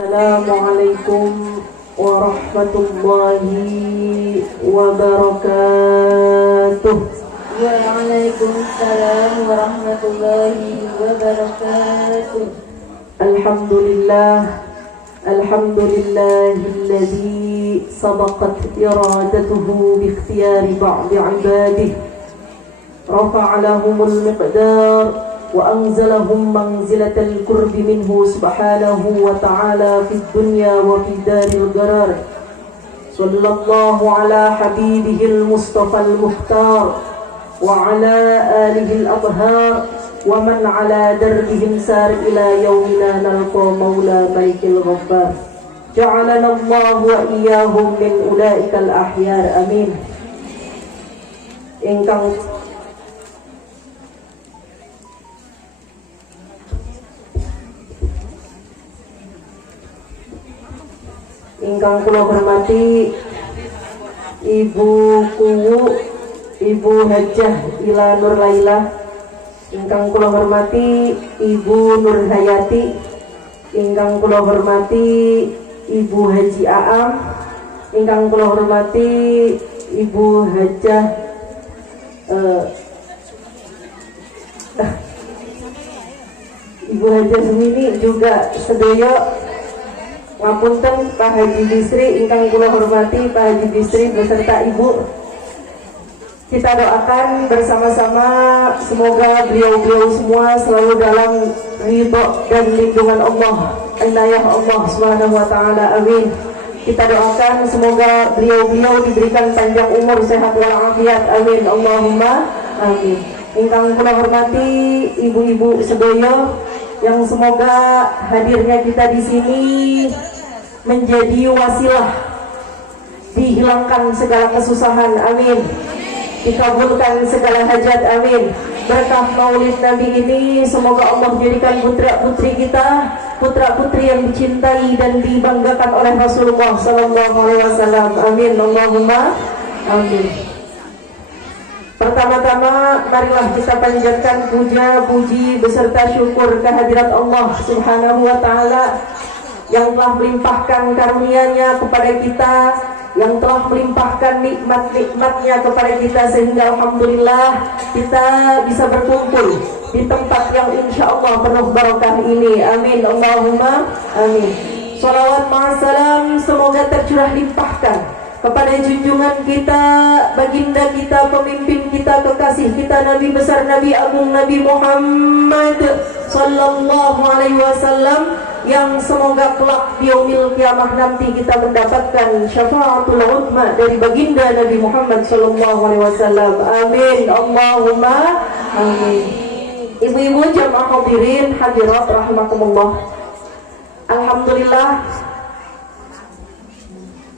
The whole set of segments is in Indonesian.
Assalamualaikum warahmatullahi wabarakatuh. Waalaikumsalam warahmatullahi wabarakatuh. Alhamdulillahilladzi sabaqat iradatuhu bi ikhtiyari ba'di 'ibadihi rafa'a lahumul miqdar وأنزلهم منزلة القرب منه سبحانه وتعالى في الدنيا وفي دار القرار. صلى الله على حبيبه المصطفى المختار وعلى آله الأطهار ومن على دربهم سار إلى يومنا نلقى مولى ملك الغفار. جعلنا الله وإياهم من أولئك الأحيار. آمين. Ingkang kula hormati Ibu Kuwu, Ibu Hajah Ila Nur Laila. Ingkang kula hormati Ibu Nur Hayati. Ingkang kula hormati Ibu Haji Aam. Ingkang kula hormati Ibu Hajah Ibu Hajah Sumini juga sedaya. Ngapunten Pak Haji Bisri, ingkang kula hormati Pak Haji Bisri beserta Ibu. Kita doakan bersama-sama semoga beliau-beliau semua selalu dalam ridho dan lindungan Allah, inayah Allah Subhanahu wa taala. Amin. Kita doakan semoga beliau-beliau diberikan panjang umur, sehat walafiat. Amin. Allahumma amin. Ingkang kula hormati ibu-ibu sedaya yang semoga hadirnya kita di sini menjadi wasilah dihilangkan segala kesusahan. Amin. Dikabulkan segala hajat. Amin. Berkah maulid Nabi ini semoga Allah jadikan putra-putri kita putra-putri yang dicintai dan dibanggakan oleh Rasulullah sallallahu alaihi wasallam. Amin. Allahumma amin. Pertama-tama marilah kita panjatkan puja, puji beserta syukur kehadirat Allah Subhanahu wa taala yang telah melimpahkan karunia-Nya kepada kita, yang telah melimpahkan nikmat-nikmat-Nya kepada kita sehingga alhamdulillah kita bisa berkumpul di tempat yang insya Allah penuh barokah ini. Amin. Allahumma amin. Salawat ma'asalam semoga tercurah limpahkan kepada junjungan kita, baginda kita, pemimpin kita, kekasih kita, Nabi besar, Nabi agung, Nabi Muhammad sallallahu alaihi wasallam, yang semoga kelak di yaumil kiamah nanti kita mendapatkan syafaatul uzma dari baginda Nabi Muhammad sallallahu alaihi wasallam. Amin. Allahumma amin. Ibu-ibu jamaah hadirin hadirat rahimakumullah. Alhamdulillah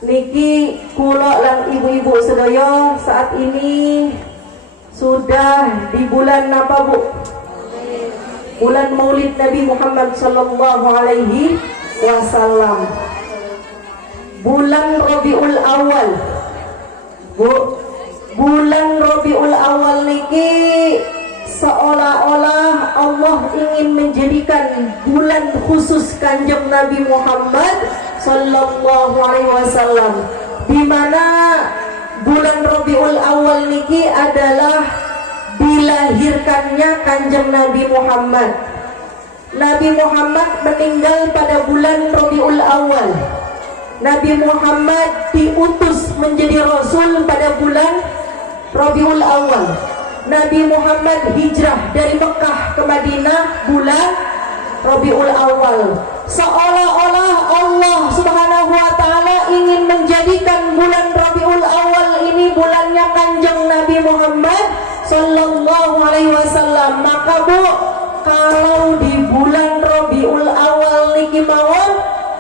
niki kula lan ibu-ibu sedaya saat ini sudah di bulan apa Bu? Bulan Maulid Nabi Muhammad sallallahu alaihi wasallam. Bulan Rabiul Awal. Bu, bulan Rabiul Awal niki seolah-olah Allah ingin menjadikan bulan khusus Kanjeng Nabi Muhammad sallallahu alaihi wasallam, di mana bulan Rabiul Awal niki adalah dilahirkannya Kanjeng Nabi Muhammad. Nabi Muhammad meninggal pada bulan Rabiul Awal. Nabi Muhammad diutus menjadi Rasul pada bulan Rabiul Awal. Nabi Muhammad hijrah dari Mekah ke Madinah bulan Rabiul Awal. Seolah-olah Allah Subhanahu wa taala ingin menjadikan bulan Rabiul Awal ini bulannya Kanjeng Nabi Muhammad sallallahu alaihi wasallam. Maka Bu, kalau di bulan Rabiul Awal niki mawon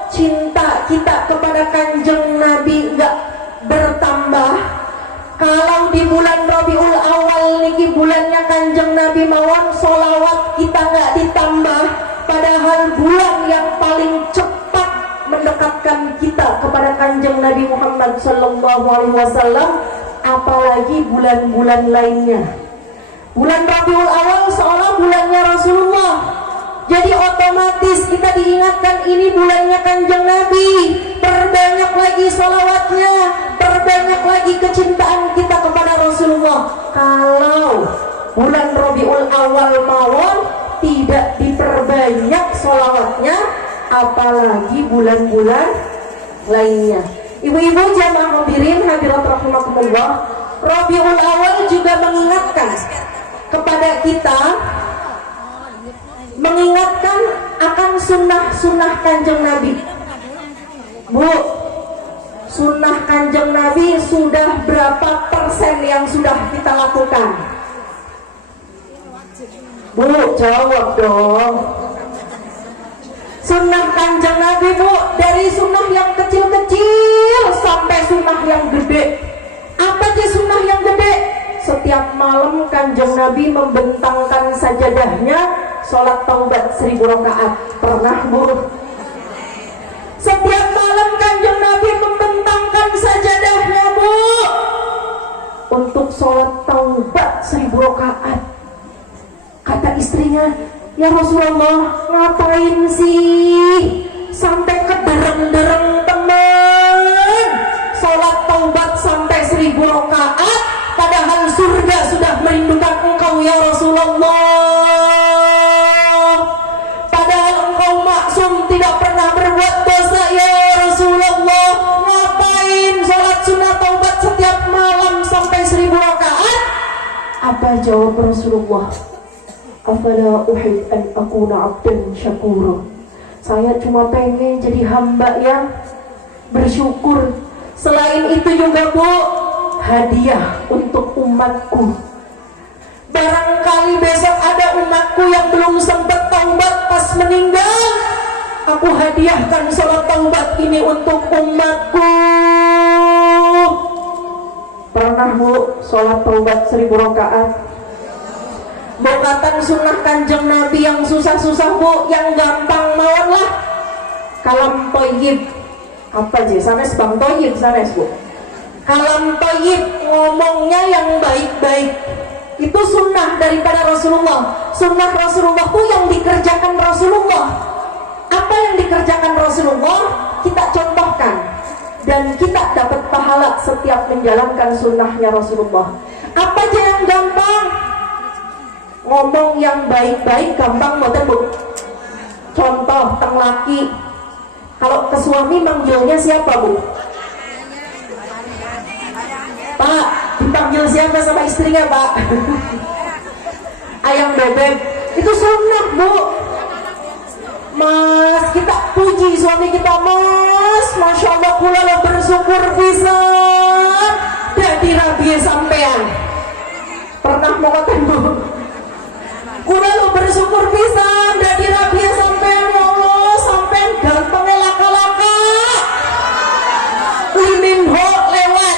cinta kita kepada Kanjeng Nabi enggak bertambah, kalau di bulan Rabiul Awal niki bulannya Kanjeng Nabi mawon sholawat kita enggak ditambah, padahal bulan yang paling cepat mendekatkan kita kepada Kanjeng Nabi Muhammad sallallahu alaihi wasallam, apalagi bulan-bulan lainnya. Bulan Rabiul Awal seolah bulannya Rasulullah, Jadi otomatis kita diingatkan ini bulannya Kanjeng Nabi. Perbanyak lagi sholawatnya, perbanyak lagi kecintaan kita kepada Rasulullah. Kalau bulan Rabiul Awal mawon tidak diperbanyak sholawatnya, apalagi bulan-bulan lainnya. Ibu-ibu jamaah hadirin hadirat rahimakumullah, Rabiul Awal juga mengingatkan kepada kita, mengingatkan akan sunnah-sunnah Kanjeng Nabi. Bu, sunnah Kanjeng Nabi sudah berapa persen yang sudah kita lakukan? Bu, jawab dong. Sunnah Kanjeng Nabi, Bu, dari sunnah yang kecil-kecil sampai sunnah yang gede. Apa sih sunnah yang gede? Setiap malam Kanjeng Nabi membentangkan sajadahnya, sholat taubat 1000 rakaat. Pernah, Bu? Setiap malam Kanjeng Nabi membentangkan sajadahnya, Bu, untuk sholat taubat 1000 rakaat. Kata istrinya, ya Rasulullah, ngapain sih sampai kedereng-dereng teman, sholat taubat sampai 1000 rakaat, padahal surga sudah merindukan engkau ya Rasulullah, padahal engkau maksum tidak pernah berbuat dosa ya Rasulullah, ngapain sholat sunnah taubat setiap malam sampai 1000 rakaat? Apa jawab Rasulullah? Afala uhid an akuna abdan syakura. Saya cuma pengen jadi hamba yang bersyukur. Selain itu juga, Bu, hadiah untuk umatku. Barangkali besok ada umatku yang belum sempat taubat pas meninggal, aku hadiahkan sholat taubat ini untuk umatku. Pernah, Bu, sholat taubat 1000 rakaat? Bokatan sunnah Kanjeng Nabi yang susah-susah, Bu, yang gampang mawon lah. Kalam toyib. Apa sih? Sanes bang toyib, sanes, Bu. Kalam toyib, ngomongnya yang baik-baik. Itu sunnah daripada Rasulullah. Sunnah Rasulullah itu yang dikerjakan Rasulullah. Apa yang dikerjakan Rasulullah, kita contohkan. Dan kita dapat pahala setiap menjalankan sunnahnya Rasulullah. Apa aja yang gampang? Ngomong yang baik-baik gampang mboten, Bu. Contoh teng laki, kalau ke suami manggilnya siapa, Bu? Pak, dipanggil siapa sama istrinya, Pak? Ayam bebek. Itu sunnah, Bu. Mas, kita puji suami kita, Mas, Masya Allah, kula lo bersyukur pisan dadi rabi sampean. Pernah mau ngoten, Bu? Kula lo bersyukur pisan dadi rabi sampean, ya Allah, sampean gantengnya laka-laka. Lee Min Ho lewat.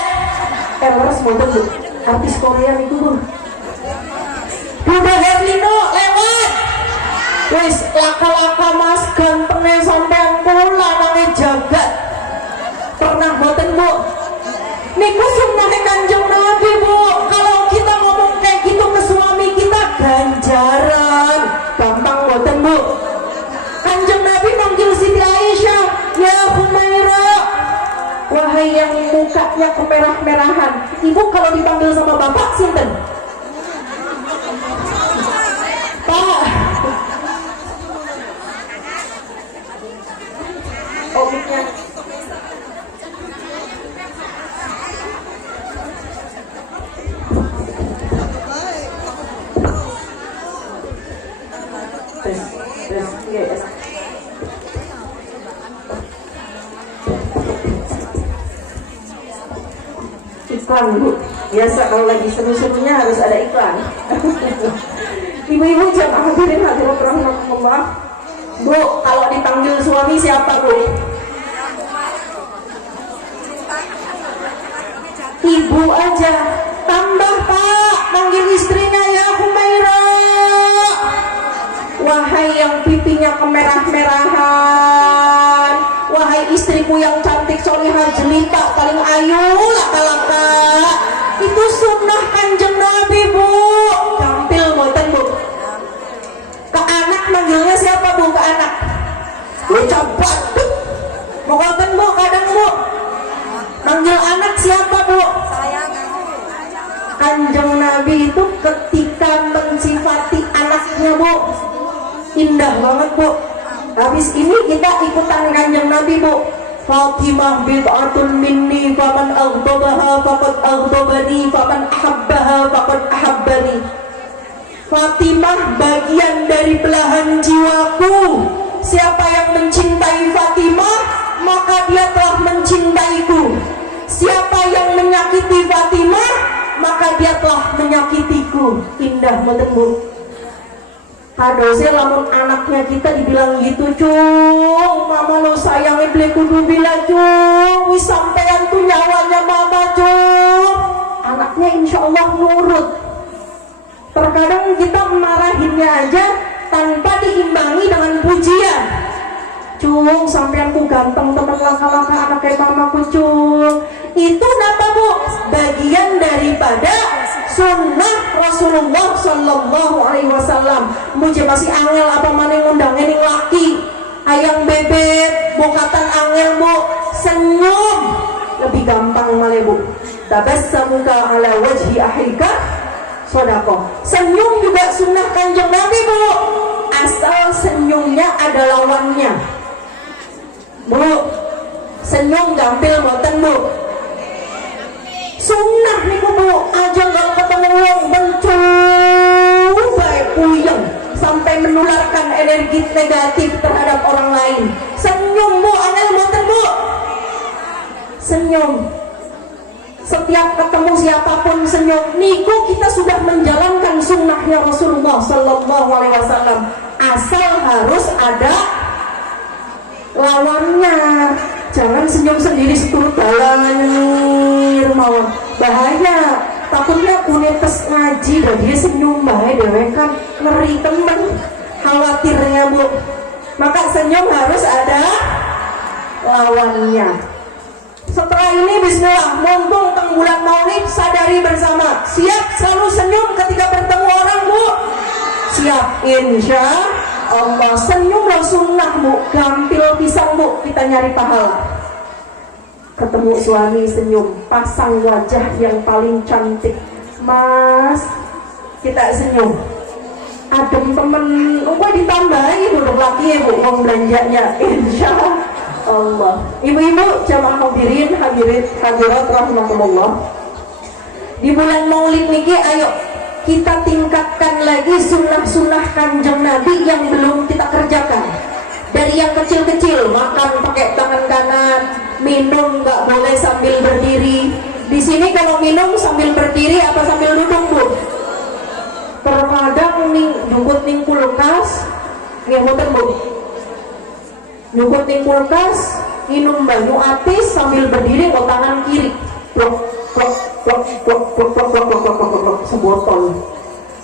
Terus mboten, Bu. Artis Korea itu, Bu. Duda Herlino lewat. Wis laka-laka Mas, gantengnya sampean kula nanging jagat. Pernah mboten, Bu? Niku sunnahnya Kanjeng Nabi, Bu. Kalau kita ngomong kayak gitu ke suami kita, ganjaran. Gampang mboten, Bu? Kanjeng Nabi manggil Siti Aisyah, ya Humaira, wahai yang mukanya kemerah-merahan. Ibu kalau dipanggil sama bapak sinten? Pak. Oh, miknya. Yes. Iklan, Bu. Biasa kalau lagi seru-serunya harus ada iklan. Ibu-ibu jamaah hadirin hadirat rahimakumullah. Bu, kalau dipanggil suami siapa, Bu? Ibu aja. Tambah, Pak, panggil istrinya ya Humaira. Wahai yang pipinya kemerah-merahan, wahai istriku yang cantik, solihah, jelita, paling ayu, laka-laka. Itu sunnah Kanjeng Nabi, Bu. Tampil mboten, Bu. Ke anak manggilnya siapa? siapa bu ke anak? Ucap batuk. Bukan bu, kadang bu manggil anak siapa bu? Kanjeng Nabi itu ketika mensifati anaknya bu, indah banget bu. Habis ini kita ikutan kanjeng Nabi bu. Fatimah bid'atun minni faman aghdabaha faqad aghdabani faman ahabbaha faqad ahabbani. Fatimah bagian dari belahan jiwaku. Siapa yang mencintai Fatimah, maka dia telah mencintaiku. Siapa yang menyakiti Fatimah, maka dia telah menyakitiku. Indah banget bu. Hadose lamun anaknya kita dibilang gitu, cung, mama lo sayangnya beli kudu bila cung, wis sampean tuh nyawanya mama cung. Anaknya insya Allah nurut. Terkadang kita marahinnya aja tanpa diimbangi dengan pujian. Cung, sampean ku ganteng temen langkah-langkah anak kayak mamaku cung. Itu apa bu? Bagian daripada sunnah Rasulullah Sallallahu Alaihi Wasallam. Muja masih angel apa mana ngundang ini laki, ayang bebek, bokatan angel bu, senyum lebih gampang malah bu. Tabassamuka ala wajhi akhika sodako. Senyum juga sunnah kanjeng Nabi bu, asal senyumnya ada lawannya. Bu, senyum gampil boten bu. Sunnah nih bu, aja nggak ketemu wong mencoba puyeng sampai menularkan energi negatif terhadap orang lain. Senyum bu, angel boten bu. Senyum. Setiap ketemu siapapun senyum. Niku kita sudah menjalankan sunnahnya Rasulullah Sallallahu Alaihi Wasallam. Asal harus ada lawannya. Jangan senyum sendiri seturut dalan mawon. Bahaya. Takutnya kunetes ngaji dan dia senyum bae dewe kan ngeri temen. Khawatirnya bu. Maka senyum harus ada lawannya. Setelah ini bismillah, mumpung teng bulan Maulid sadari bersama. Siap selalu senyum ketika bertemu orang bu? Siap insya Allah. Senyumlah sunnah bu, gampil pisang bu, kita nyari pahala. Ketemu suami senyum, pasang wajah yang paling cantik, mas, kita senyum. Adem temen, gue ditambahin duduk lagi ya bu, uang belanjanya, insya Allah. Ibu-ibu jamaah hadirat rahmatullah. Di bulan Maulid niki ayo kita tingkatkan lagi sunnah-sunnah kanjeng Nabi yang belum kita kerjakan. Dari yang kecil-kecil, makan pakai tangan kanan, minum nggak boleh sambil berdiri. Di sini kalau minum sambil berdiri apa sambil duduk bu? Terkadang jungkut ning kulkas, ngemuter bu. Jungkut ning kulkas, minum banyu atis sambil berdiri kok tangan kiri. Plok plok plok plok plok plok plok plok plok plok plok sebotol.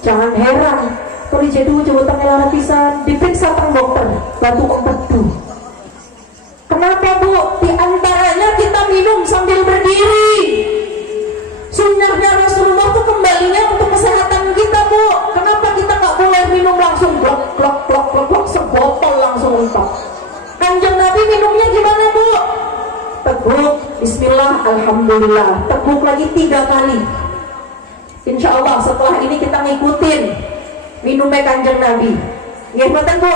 Jangan heran. Kalau jadi coba tengah lara pisan, diperiksa teng dokter, batu empedu. Kenapa bu? Di antaranya kita minum sambil berdiri. Sunnahnya Rasulullah itu kembalinya untuk kesehatan kita bu. Kenapa kita nggak boleh minum langsung blok blok blok blok blok sebotol langsung entok? Kanjeng Nabi minumnya gimana bu? Teguk, Bismillah, Alhamdulillah. Teguk lagi 3 kali. Insya Allah setelah ini kita ngikutin minumnya kanjeng Nabi. Ngikutin bu.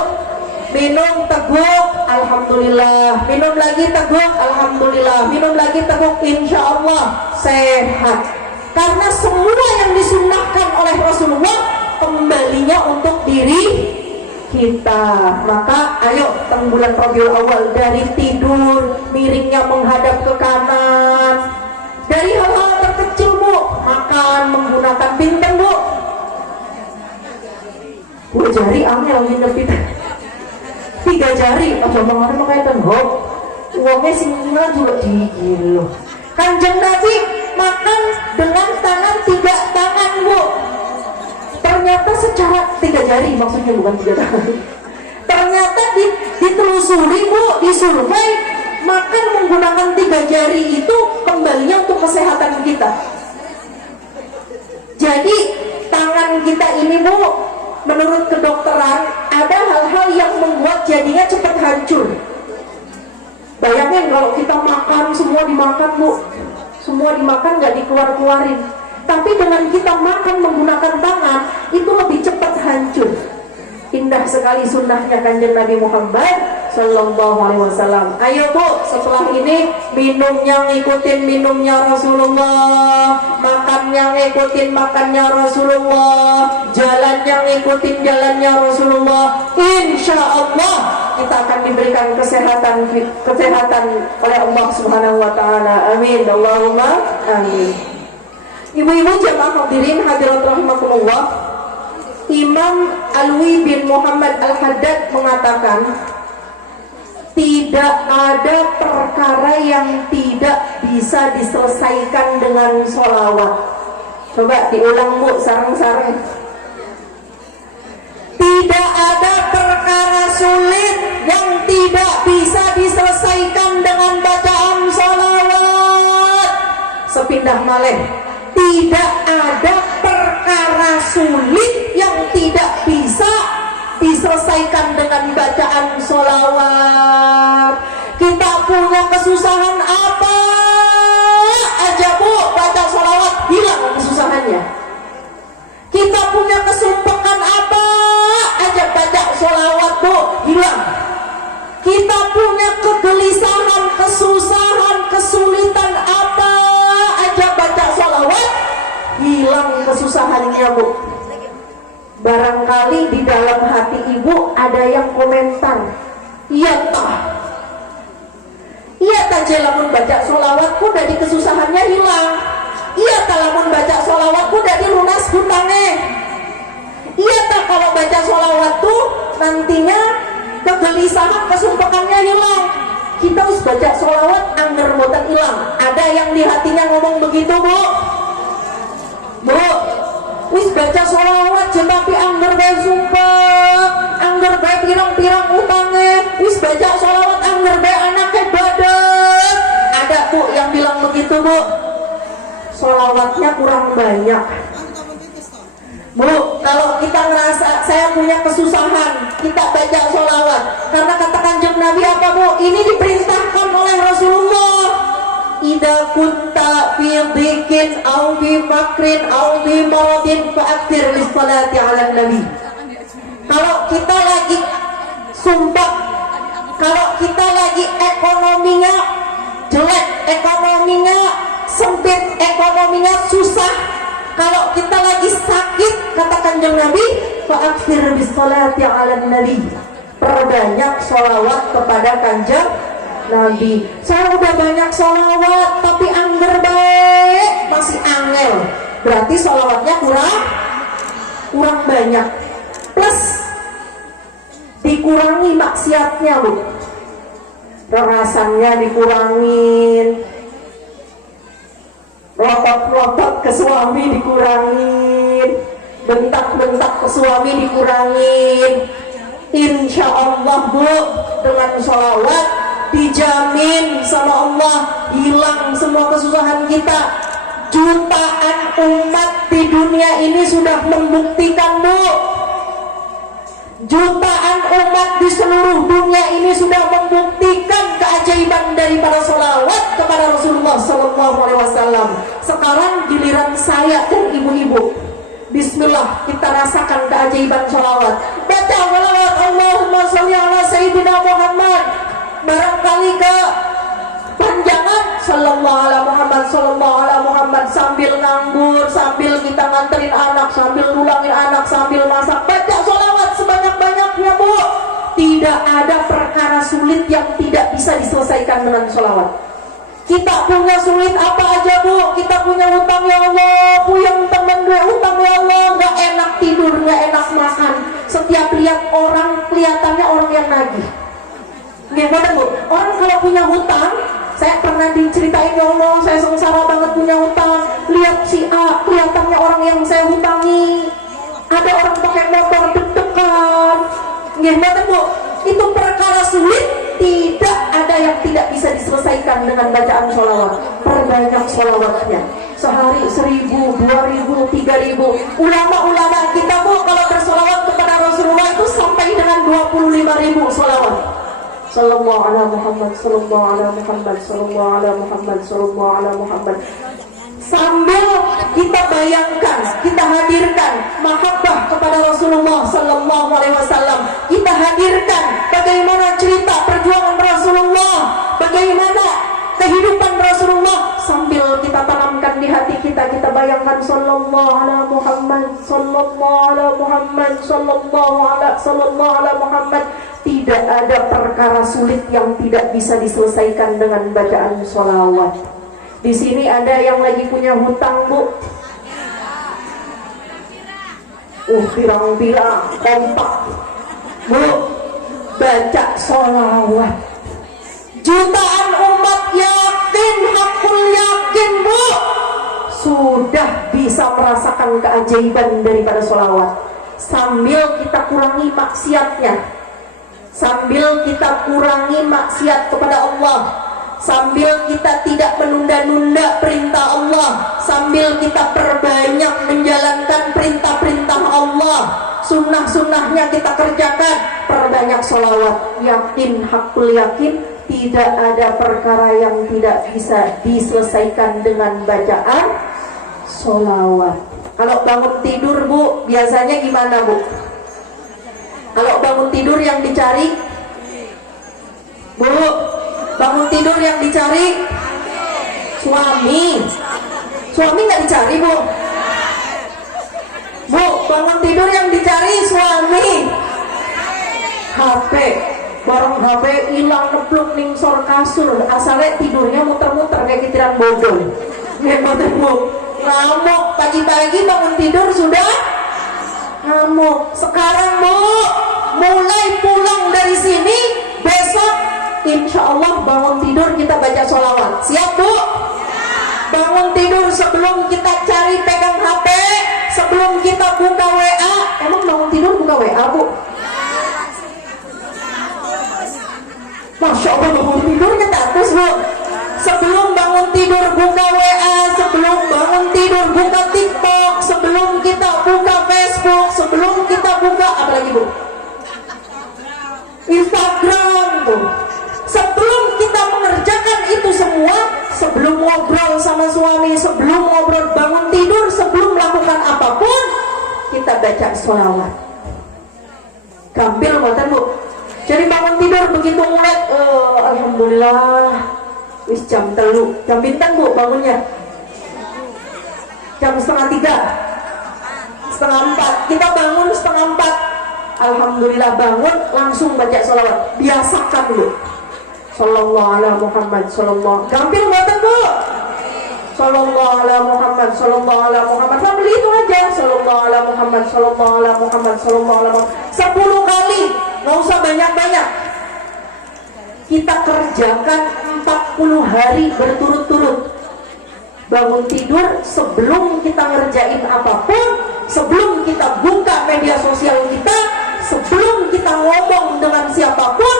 Minum teguk, Alhamdulillah. Minum lagi teguk, Alhamdulillah. Minum lagi teguk, insya Allah sehat. Karena semua yang disunnahkan oleh Rasulullah kembalinya untuk diri kita. Maka ayo teng bulan Rabiul Awal, dari tidur miringnya menghadap ke kanan. Dari hal-hal terkecil bu, makan menggunakan pinten bu. Bu jari angel nginep itu. 3 jari, aja banget makanya tenggok. Uangnya singa juga gigi loh. Kanjeng Nabi makan dengan tangan 3 tangan bu. Ternyata secara 3 jari, maksudnya bukan 3 tangan. Ternyata ditelusuri bu, disurvei, makan menggunakan 3 jari itu kembalinya untuk kesehatan kita. Jadi tangan kita ini bu, menurut kedokteran ada hal-hal yang membuat jadinya cepat hancur. Bayangin kalau kita makan, semua dimakan Bu, semua dimakan nggak dikeluar-keluarin. Tapi dengan kita makan menggunakan tangan itu lebih cepat hancur. Indah sekali sunnahnya Kanjeng Nabi Muhammad Sallallahu Alaihi Wasallam. Ayo Bu, setelah ini minumnya ngikutin minumnya Rasulullah, makannya ngikutin makannya Rasulullah, jalannya ngikutin jalannya Rasulullah. Insya Allah kita akan diberikan kesehatan oleh Allah Subhanahu Wa Taala. Amin. Allahumma amin. Ibu-ibu jamaah hadirin hadirat rahimakumullah. Imam Alwi bin Muhammad Al-Haddad mengatakan, tidak ada perkara yang tidak bisa diselesaikan dengan sholawat. Coba diulang Bu, sarang-sarang. Tidak ada perkara sulit yang tidak bisa diselesaikan dengan bacaan sholawat. Sepindah malih, tidak ada perkara sulit yang tidak bisa diselesaikan dengan bacaan sholawat. Kita punya kesusahan apa aja Bu, baca sholawat hilang kesusahannya. Kita punya kesumpekan apa aja, baca sholawat Bu, hilang. Kita punya kegelisahan, kesusahan, kesulitan apa aja, baca sholawat hilang kesusahannya Bu. Barangkali di dalam hati ibu ada yang komentar, iya tak lamun baca sholawatku dari kesusahannya hilang. Iya tak lamun baca sholawatku dari lunas hutangnya. Iya tak kalau baca sholawat tuh nantinya kegelisahan, kesumpekannya hilang. Kita harus baca sholawat angger boten hilang. Ada yang di hatinya ngomong begitu Bu? Bu, wis baca sholawat tapi angger bae sumpah, angger bae pirang-pirang utangnya, wis baca sholawat angger bae anaknya badan. Ada Bu yang bilang begitu Bu? Sholawatnya kurang banyak. Bu, kalau kita ngerasa saya punya kesusahan, kita baca sholawat. Karena kata Kanjeng Nabi apa Bu? Ini diperintahkan oleh Rasulullah. Ida kunta fi dhikin au fi makrin au fi maradin fa'aktir lissalati ala nabi. Kalau kita lagi sumpah, kalau kita lagi ekonominya jelek, ekonominya sempit, ekonominya susah, kalau kita lagi sakit, kata Kanjeng Nabi, fa'aktir lissalati ala nabi. Perbanyak sholawat kepada Kanjeng Nabi. Saya udah banyak sholawat tapi angger baik masih angel, berarti sholawatnya kurang banyak. Plus dikurangi maksiatnya Bu, perasannya dikurangin, rotot-rotot ke suami dikurangin, bentak-bentak ke suami dikurangin. Insya Allah Bu, dengan sholawat dijamin sama Allah hilang semua kesusahan kita. Jutaan umat di dunia ini sudah membuktikan Bu, jutaan umat di seluruh dunia ini sudah membuktikan keajaiban daripada sholawat kepada Rasulullah Sallallahu Alaihi Wasallam. Sekarang giliran saya dan ibu-ibu, bismillah kita rasakan keajaiban sholawat. Baca sholawat Allahumma sholli ala Sayyidina Muhammad. Barangkali ke panjangan sallallahu ala Muhammad, sallallahu ala Muhammad, sambil nganggur, sambil kita nganterin anak, sambil nulangin anak, sambil masak, baca sholawat sebanyak-banyaknya Bu. Tidak ada perkara sulit yang tidak bisa diselesaikan dengan sholawat. Kita punya sulit apa aja Bu? Kita punya hutang ya Allah, puyeng temen gue hutang ya Allah, gak enak tidur, gak enak makan. Setiap lihat orang kelihatannya orang yang nagih. Gimana Bu? Orang kalau punya hutang, saya pernah diceritain ya Allah, saya sengsara banget punya hutang. Lihat si A, kelihatannya orang yang saya hutangi. Ada orang pakai motor deg-degan. Gimana Bu? Itu perkara sulit, tidak ada yang tidak bisa diselesaikan dengan bacaan sholawat. Perbanyak sholawatnya. sehari 1.000, 2.000, 3.000. Ulama-ulama kita Bu kalau bersolawat kepada Rasulullah itu sampai dengan 25.000 solawat. Sallallahu ala Muhammad, sallallahu ala Muhammad, sallallahu ala Muhammad, sallallahu ala Muhammad. Sambil kita bayangkan, kita hadirkan mahabbah kepada Rasulullah sallallahu alaihi wasallam. Kita hadirkan bagaimana cerita perjuangan Rasulullah, bagaimana kehidupan Rasulullah, sambil kita tanamkan di hati kita, kita bayangkan sallallahu ala Muhammad, sallallahu ala Muhammad, sallallahu ala Muhammad. Tidak ada perkara sulit yang tidak bisa diselesaikan dengan bacaan sholawat. Di sini ada yang lagi punya hutang Bu. Pirang-pirang kompak Bu, baca sholawat. Jutaan umat yakin, hakul yakin Bu, sudah bisa merasakan keajaiban daripada sholawat. Sambil kita kurangi maksiatnya, sambil kita kurangi maksiat kepada Allah, sambil kita tidak menunda-nunda perintah Allah, sambil kita perbanyak menjalankan perintah-perintah Allah, sunnah-sunnahnya kita kerjakan, perbanyak sholawat. Yakin, hakul yakin, tidak ada perkara yang tidak bisa diselesaikan dengan bacaan sholawat. Kalau bangun tidur Bu, biasanya gimana Bu? Kalau bangun tidur yang dicari Bu, bangun tidur yang dicari suami. Suami nggak dicari Bu. Bu, bangun tidur yang dicari suami. HP, barang HP hilang nepluk ningsor kasur, asalnya tidurnya muter-muter kayak kitiran bodol. Nggak Bu, ngamuk pagi-pagi bangun tidur sudah ngamuk. Sekarang Bu, mulai pulang dari sini, besok insya Allah bangun tidur kita baca sholawat. Siap Bu? Bangun tidur sebelum kita cari pegang HP, sebelum kita buka WA. Emang bangun tidur buka WA Bu? Masya Allah, bangun tidurnya status Bu. Sebelum bangun tidur buka WA, sebelum bangun tidur buka TikTok, sebelum kita buka Facebook, sebelum kita buka apa lagi Bu? Instagram tuh. Sebelum kita mengerjakan itu semua, sebelum ngobrol sama suami, sebelum ngobrol bangun tidur, sebelum melakukan apapun, kita baca sholawat. Gampil ngoten Bu. Jadi bangun tidur begitu mulai, alhamdulillah, wis jam 3, jam bintang Bu bangunnya. Jam 2:30, 3:30, kita bangun 3:30. Alhamdulillah bangun langsung baca sholawat. Biasakan dulu. Sallallahu ala Muhammad, sallallahu. Gampil ngoten Bu. Sallallahu ala Muhammad, sallallahu ala Muhammad. Sambil itu aja. Sallallahu ala Muhammad, sallallahu ala Muhammad, sallallahu ala Muhammad. 10 kali, nggak usah banyak-banyak. Kita kerjakan 40 hari berturut-turut. Bangun tidur sebelum kita ngerjain apapun, sebelum kita buka media sosial kita, sebelum kita ngomong dengan siapapun,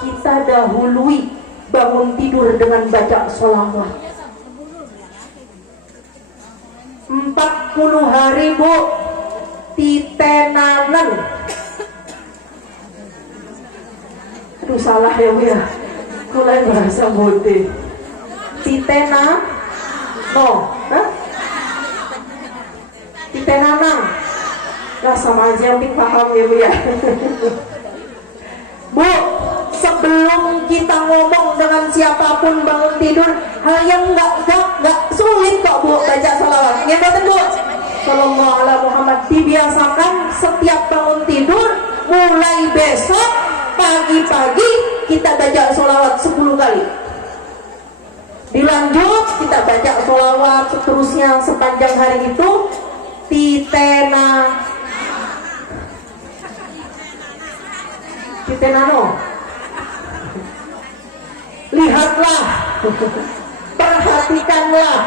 kita dahului bangun tidur dengan baca sholawat. 40 hari Bu, titenanan. Aduh salah ya Bu ya, mulai bahasa bodoh. Titena no, titenanang. Nah sama aja yang paham ya Bu ya. Bu, sebelum kita ngomong dengan siapapun bangun tidur, hal yang nggak sulit kok Bu baca salawat. Ngerti Bu? Sallallahu ala Muhammad. Dibiasakan setiap bangun tidur, mulai besok pagi-pagi kita baca salawat 10 kali. Dilanjut kita baca salawat seterusnya sepanjang hari itu. Titenano. Lihatlah, perhatikanlah,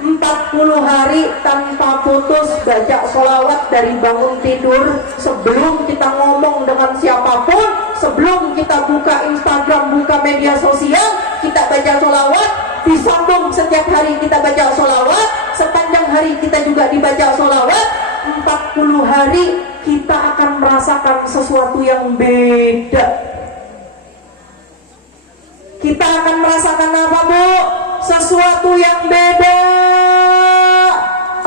40 hari tanpa putus baca sholawat dari bangun tidur, sebelum kita ngomong dengan siapapun, sebelum kita buka Instagram, buka media sosial, kita baca sholawat, disambung setiap hari kita baca sholawat, sepanjang hari kita juga dibaca sholawat, 40 hari kita akan merasakan sesuatu yang beda. Kita akan merasakan apa, Bu? Sesuatu yang beda.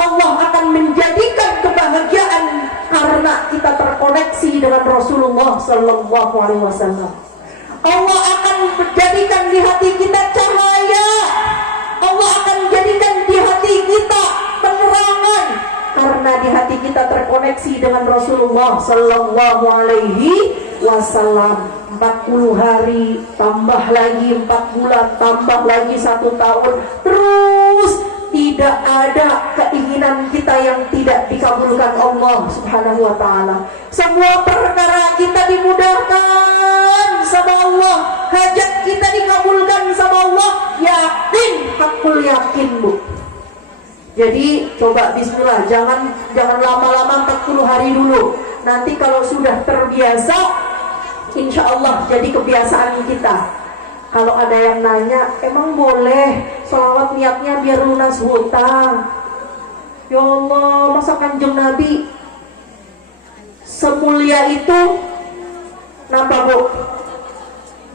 Allah akan menjadikan kebahagiaan karena kita terkoneksi dengan Rasulullah Sallallahu Alaihi Wasallam. Allah akan menjadikan di hati kita cahaya. Allah akan menjadikan di hati kita penerangan karena di hati kita terkoneksi dengan Rasulullah Sallallahu Alaihi Wasallam. 40 hari tambah lagi 4 bulan tambah lagi 1 tahun, terus tidak ada keinginan kita yang tidak dikabulkan Allah Subhanahu wa ta'ala. Semua perkara kita dimudahkan sama Allah, hajat kita dikabulkan sama Allah, yakin, hakul yakin, Bu. Jadi coba bismillah, jangan lama-lama 40 hari dulu. Nanti kalau sudah terbiasa, insya Allah jadi kebiasaan kita. Kalau ada yang nanya, emang boleh sholawat niatnya biar lunas hutang? Ya Allah, masa Kanjeng Nabi semulia itu napa, Bu?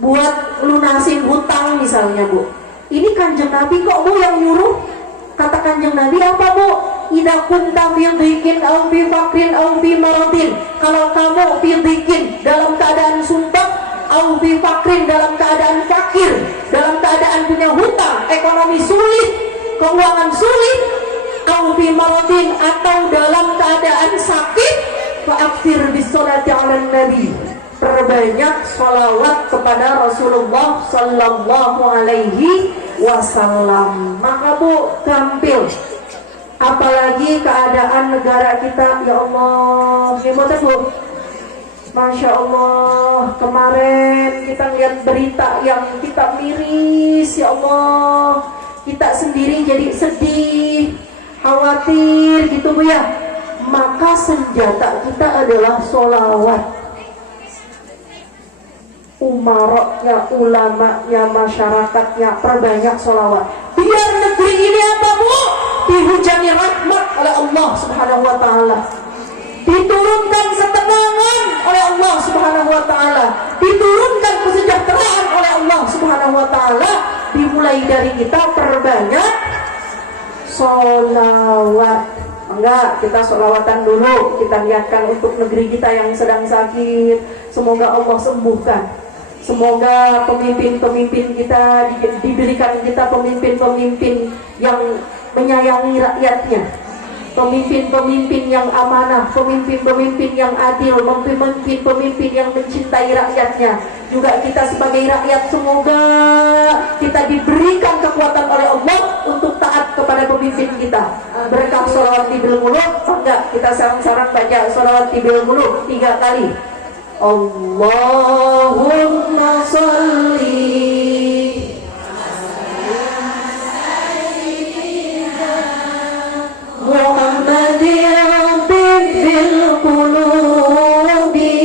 Buat lunasin hutang misalnya, Bu. Ini Kanjeng Nabi kok, Bu, yang nyuruh? Kata Kanjeng Nabi apa, Bu? Idza kunta fi dhikin aw fi faqrin aw fi maradin. Kalau kamu fi dhikin dalam keadaan sumpah, au fi fakrin dalam keadaan fakir, dalam keadaan punya hutang, ekonomi sulit, keuangan sulit, au fi maradin atau dalam keadaan sakit, fa'akthir bis-sholati 'alan nabi. Perbanyak sholawat kepada Rasulullah Sallallahu Alaihi Wasallam. Maka, Bu, gampil. Apalagi keadaan negara kita, ya Allah, gimana, Bu? Masya Allah, kemarin kita lihat berita yang kita miris, ya Allah. Kita sendiri jadi sedih, khawatir gitu, Bu, ya. Maka senjata kita adalah sholawat. Umaroknya, ulamanya, masyarakatnya, perbanyak sholawat. Biar negeri ini apa, Bu? Dihujani rahmat oleh Allah Subhanahu wa ta'ala, diturunkan ketenangan oleh Allah Subhanahu wa ta'ala, diturunkan kesejahteraan oleh Allah Subhanahu wa ta'ala. Dimulai dari kita perbanyak sholawat. Enggak, kita sholawatan dulu, kita niatkan untuk negeri kita yang sedang sakit. Semoga Allah sembuhkan. Semoga pemimpin-pemimpin kita diberikan kita pemimpin-pemimpin yang menyayangi rakyatnya, pemimpin-pemimpin yang amanah, pemimpin-pemimpin yang adil, pemimpin-pemimpin yang mencintai rakyatnya. Juga kita sebagai rakyat, semoga kita diberikan kekuatan oleh Allah untuk taat kepada pemimpin kita. Berkah sholawat tibil muluk. Enggak, kita sarang-sarang baca sholawat tibil muluk 3 kali. Allahumma sholli Muhammadin tibbil qulubi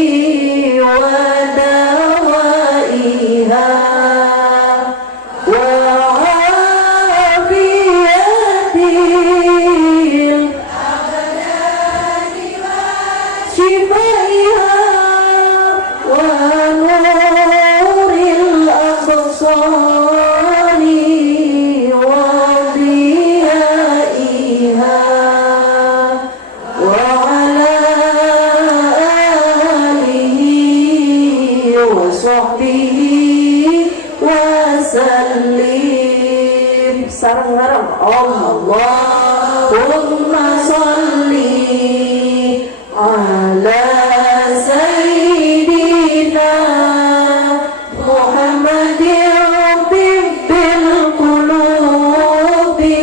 wa dawaiha wa afiyatil abdani wa shifaiha wa nuril absari wa diyaiha wa ala alihi wa sahbihi wa sallim. Sarang-sarang Allahumma sholli ala sayyidina Muhammadin tibbil qulubi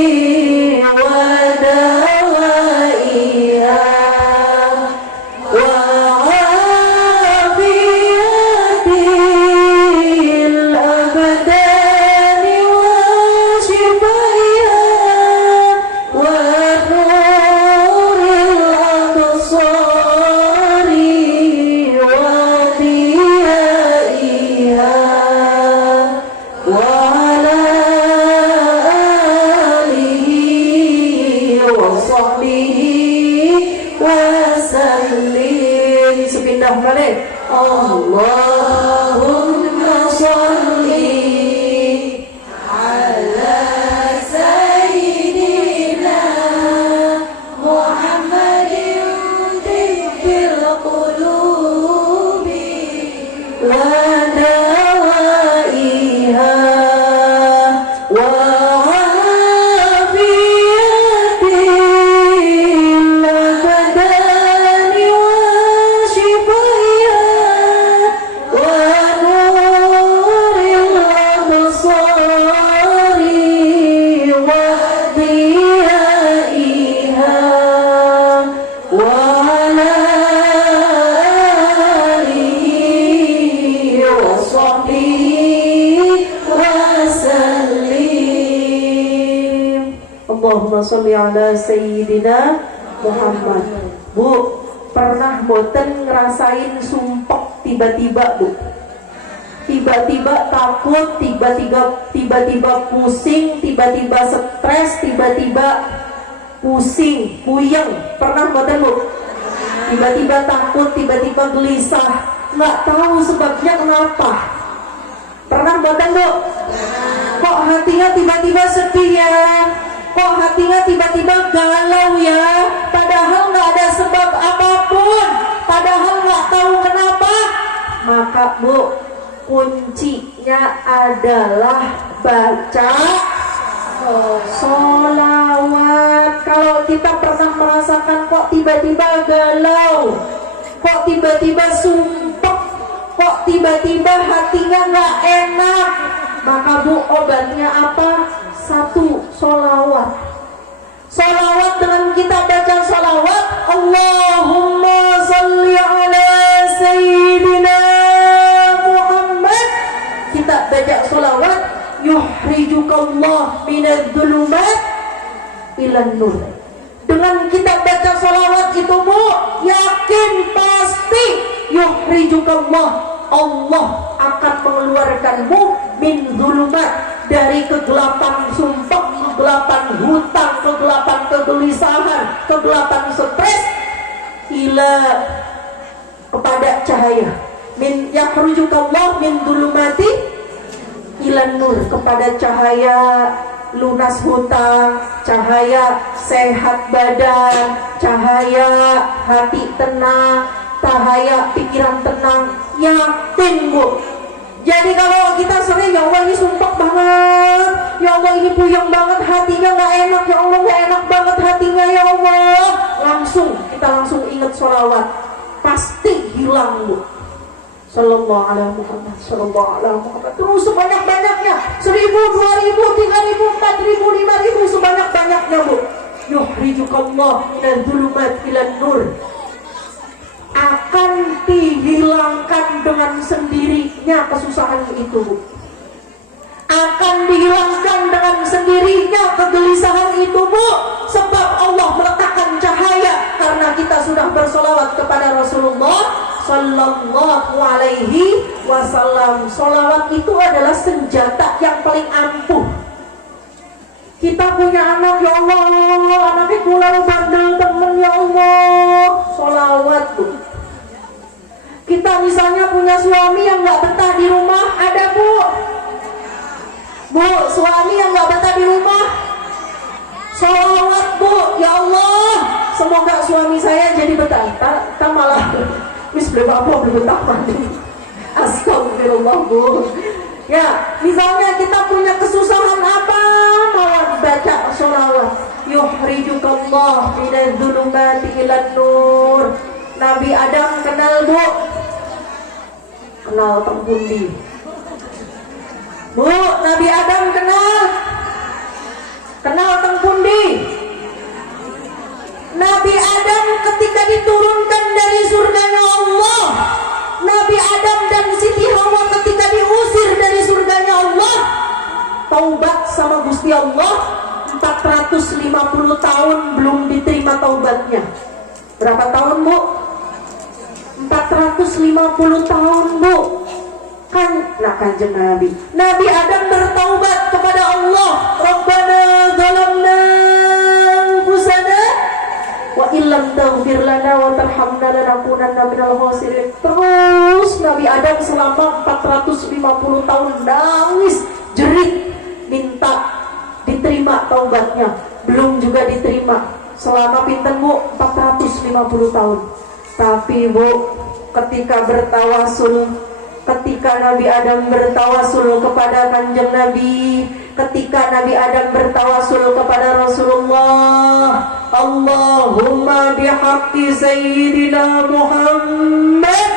wa dawaiha wa afiyatil abdani wa shifaiha wa nuril absari ودوائها وعافية الأبدان وشفائها ونور الأبصار وضيائها وعلى آله وصحبه وسلم. Allahumma sholli ala sayyidina Muhammad. Bu, pernah boten ngerasain sumpek tiba-tiba, Bu? Tiba-tiba takut, tiba-tiba pusing, tiba-tiba stres, tiba-tiba pusing, puyeng. Pernah boten, Bu? Tiba-tiba takut, tiba-tiba gelisah, nggak tahu sebabnya kenapa. Pernah boten, Bu? Kok hatinya tiba-tiba sedih ya? Kok hatinya tiba-tiba galau ya? Padahal nggak ada sebab apapun, padahal nggak tahu kenapa. Maka Bu, kuncinya adalah baca sholawat. Kalau kita pernah merasakan kok tiba-tiba galau, kok tiba-tiba sumpek, kok tiba-tiba hatinya nggak enak, maka Bu, obatnya apa? Satu, sholawat. Sholawat, dengan kita baca sholawat, Allahumma sholli ala sayyidina Muhammad. Kita baca sholawat, yuhrijukallah minadz-dzulumat ilan nur. Dengan kita baca sholawat itu, Bu, yakin pasti yuhrijukallah, Allah akan mengeluarkanmu min dzulumat, dari kegelapan sumpek, kegelapan hutang, kegelapan kegelisahan, kegelapan stres, ila kepada cahaya. Min yakhrujukallah min dzulumati ilan nur, kepada cahaya lunas hutang, cahaya sehat badan, cahaya hati tenang, cahaya pikiran tenang. Yakin, Bu. Jadi kalau kita sering, ya Allah ini sumpah banget, ya Allah ini puyeng banget, hatinya nggak enak, ya Allah nggak enak banget hatinya, ya Allah, kita langsung ingat sholawat, pasti hilang, Bu. Sallallahu alaihi Muhammad, sallallahu alaihi Muhammad. Terus sebanyak-banyaknya, 1000, 2000, 3000, 4000, 5000, sebanyak-banyaknya, Bu. Yuhrijukallah minadz-dzulumat ilan nur. Akan dihilangkan dengan sendirinya kesusahan itu, Bu. Akan dihilangkan dengan sendirinya kegelisahan itu, Bu. Sebab Allah meletakkan cahaya karena kita sudah bersolawat kepada Rasulullah Sallallahu Alaihi Wasallam. Solawat itu adalah senjata yang paling ampuh. Kita punya anak, ya Allah, anaknya kurang bandel temen, ya Allah, solawat, Bu. Kita misalnya punya suami yang nggak betah di rumah, ada, Bu? Bu, suami yang nggak betah di rumah, solawat, Bu. Ya Allah, semoga suami saya jadi betah. Kita malah wis belum betah mandi. Astagfirullah, Bu. Ya, misalnya kita punya kesusahan apa, malah baca sholawat. Yuhrijukallah minadz-dzulumati ilan nur. Nabi Adam kenal, Bu? Kenal teng pundi? Bu, Nabi Adam kenal teng pundi? Nabi Adam ketika diturunkan dari surganya Allah, Nabi Adam dan Siti Hawa ketika diusir dari surganya Allah, taubat sama Gusti Allah, 450 tahun belum diterima taubatnya. Berapa tahun, Bu? 450 tahun, Bu. Kanjeng Nabi Adam bertaubat kepada Allah, Rabbana zalamna anfusana wa illam taghfir lana wa tarhamna lanakunanna minal khasirin. Terus Nabi Adam selama 450 tahun nangis jerit minta diterima taubatnya, belum juga diterima. Selama pinten, Bu? 450 tahun. Tapi, Bu, ketika bertawasul, ketika Nabi Adam bertawasul kepada kanjeng Nabi, ketika Nabi Adam bertawasul kepada Rasulullah, Allahumma bihaqqi Sayyidina Muhammad,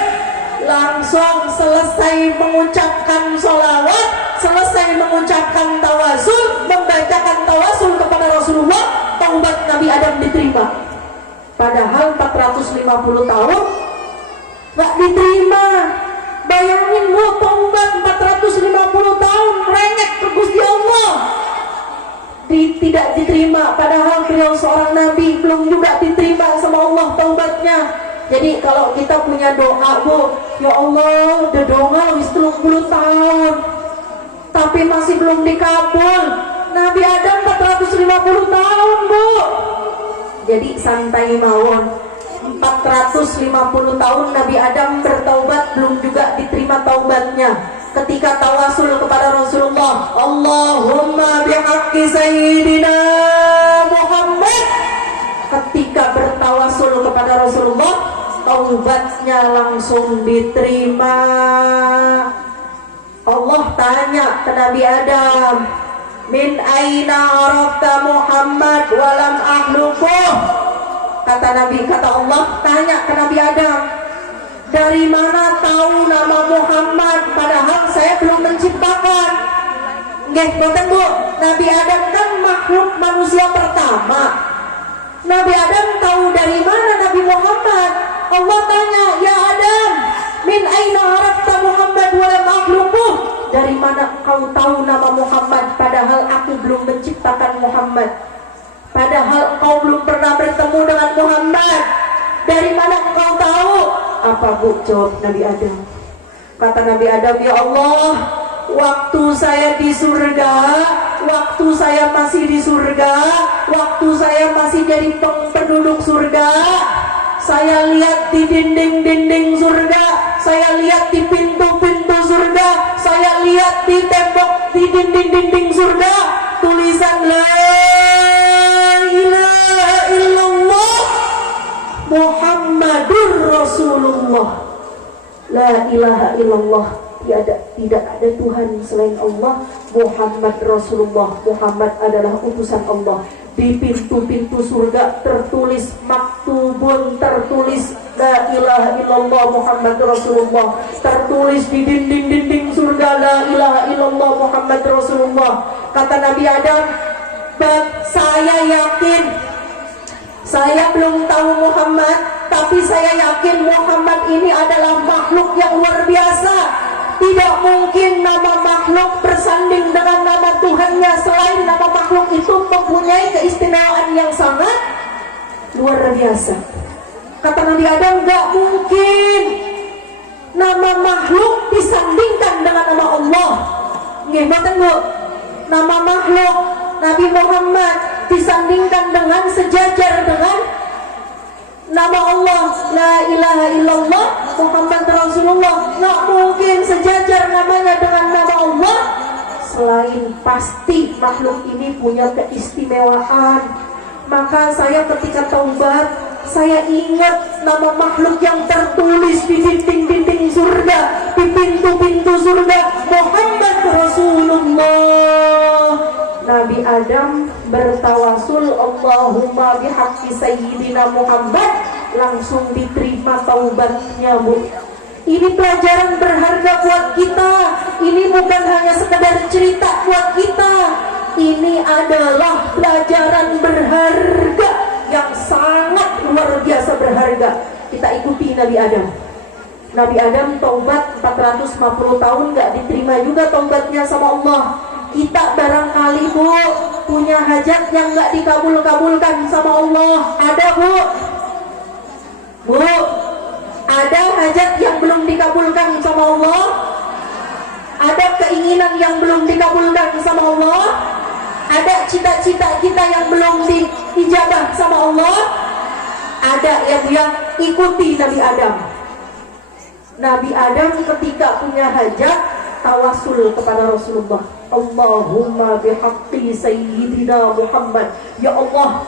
langsung selesai mengucapkan sholawat, selesai mengucapkan tawasul, membacakan tawasul kepada Rasulullah, taubat Nabi Adam diterima. Padahal 450 tahun gak diterima. Bayangin bu, taubat 450 tahun rengek ke Gusti Allah, tidak diterima. Padahal beliau seorang nabi, belum juga diterima sama Allah taubatnya. Jadi kalau kita punya doa bu, ya Allah udah doa wis 30 tahun tapi masih belum dikabul. Nabi Adam 450 tahun bu. Jadi santai mawon, 450 tahun Nabi Adam bertaubat, belum juga diterima taubatnya. Ketika tawasul kepada Rasulullah, Allahumma bihaqqi Sayyidina Muhammad, ketika bertawasul kepada Rasulullah, taubatnya langsung diterima. Allah tanya ke Nabi Adam, min aina arafta Muhammad walam ahlukuh. Kata Allah tanya ke Nabi Adam, dari mana tahu nama Muhammad padahal saya belum menciptakan. Nggih boten bu, Nabi Adam kan makhluk manusia pertama. Nabi Adam tahu dari mana Nabi Muhammad. Allah tanya, ya Adam, min aina arafta Muhammad walam ahlukuh, dari mana kau tahu nama Muhammad padahal aku belum menciptakan Muhammad, padahal kau belum pernah bertemu dengan Muhammad, dari mana kau tahu? Apa bu jawab Nabi Adam? Kata Nabi Adam, ya Allah, waktu saya di surga, waktu saya masih di surga, waktu saya masih jadi penduduk surga, saya lihat di dinding-dinding surga, saya lihat di pintu-pintu surga, saya lihat di tembok, di dinding-dinding surga, tulisan la ilaha illallah Muhammadur Rasulullah. La ilaha illallah, tidak ada Tuhan selain Allah, Muhammad Rasulullah, Muhammad adalah utusan Allah. Di pintu-pintu surga tertulis maktubun, tertulis la ilaha illallah Muhammad Rasulullah, tertulis di dinding-dinding surga la ilaha illallah Muhammad Rasulullah. Kata Nabi Adam, saya yakin, saya belum tahu Muhammad, tapi saya yakin Muhammad ini adalah makhluk yang luar biasa. Tidak mungkin nama makhluk bersanding dengan nama Tuhannya, selain nama makhluk itu mempunyai keistimewaan yang sangat luar biasa. Kata Nabi Adam, gak mungkin nama makhluk disandingkan dengan nama Allah. Nggih boten bu, nama makhluk Nabi Muhammad disandingkan dengan, sejajar dengan nama Allah, la ilaha illallah Muhammad Rasulullah. Nggak mungkin sejajar namanya dengan nama Allah, selain pasti makhluk ini punya keistimewaan. Maka saya ketika taubat, saya ingat nama makhluk yang tertulis di dinding-dinding surga, di pintu-pintu surga, Muhammad Rasulullah. Nabi Adam bertawasul, Allahumma bihaqqi Sayyidina Muhammad, langsung diterima taubatnya bu. Ini pelajaran berharga buat kita. Ini bukan hanya sekedar cerita buat kita. Ini adalah pelajaran berharga yang sangat luar biasa berharga. Kita ikuti Nabi Adam. Nabi Adam taubat 450 tahun gak diterima juga taubatnya sama Allah. Kita barangkali bu punya hajat yang gak dikabul-kabulkan sama Allah. Ada bu? Bu, ada hajat yang belum dikabulkan sama Allah? Ada keinginan yang belum dikabulkan sama Allah? Ada cita-cita kita yang belum diijabah sama Allah? Ada yang ikuti Nabi Adam. Nabi Adam ketika punya hajat, tawasul kepada Rasulullah, Allahumma bihaqqi Sayyidina Muhammad, ya Allah,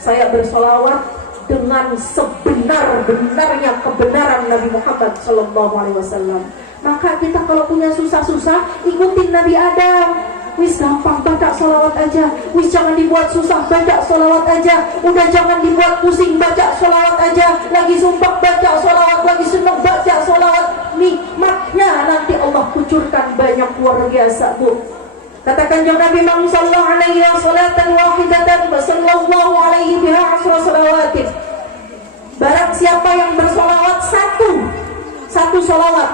saya bersolawat dengan sebenar-benarnya kebenaran Nabi Muhammad Sallallahu Alaihi Wasallam. Maka kita kalau punya susah-susah, ikutin Nabi Adam. Wis gampang, baca sholawat aja. Wis jangan dibuat susah, baca sholawat aja. Udah jangan dibuat pusing, baca sholawat aja. Lagi sumpah baca sholawat, lagi senang baca sholawat. Nikmatnya nanti Allah kucurkan banyak, luar biasa, Bu. Katakan yang Nabi Muhammad sallallahu alaihi wasallam wahidatan wa sallallahu alaihi biha asra salawatin. Barang siapa yang bersolawat satu solawat,